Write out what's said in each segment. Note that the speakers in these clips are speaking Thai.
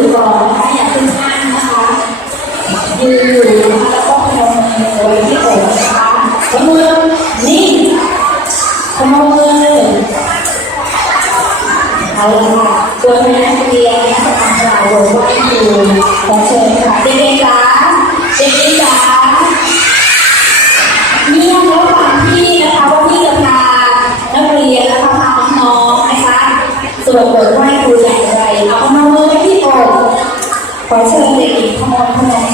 อยู่ก่อนนะคะอย่าขึ้นข้างนะคะยืนอยู่นะคะแล้วก็พนมมือไว้ที่อกนะคะพนมมือนิ่พนมมือเอาละค่ะตัวคณะนักเรียนนะคะทำกล่าวบทว่าครูขอเชิญค่ะเด็กๆจ๋าเด็กๆจ๋าเงียบแล้ว สวดบทไหว้ครูอย่างไรเอามาเมื่อไว้ที่อกขอเชิญเด็กหญิงพมรพนม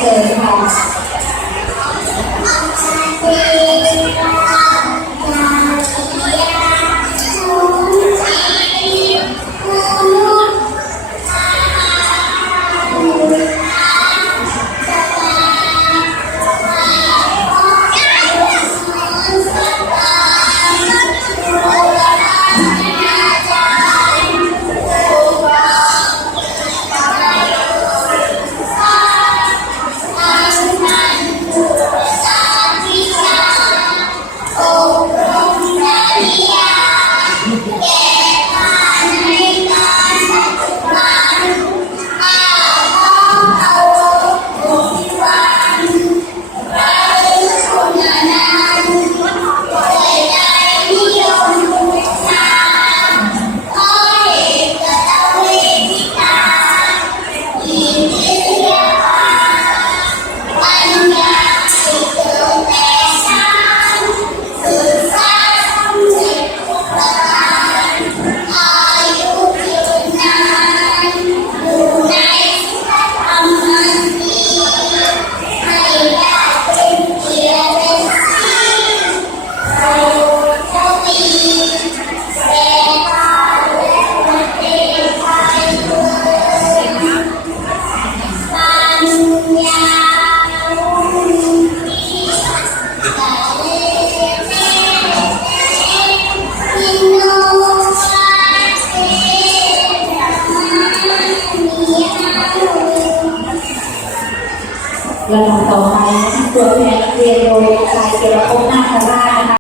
ลำดับต่อไปนะคะตัวแทนนักเรียนโดยอาจารย์เกียรติพนาคราชนะคะ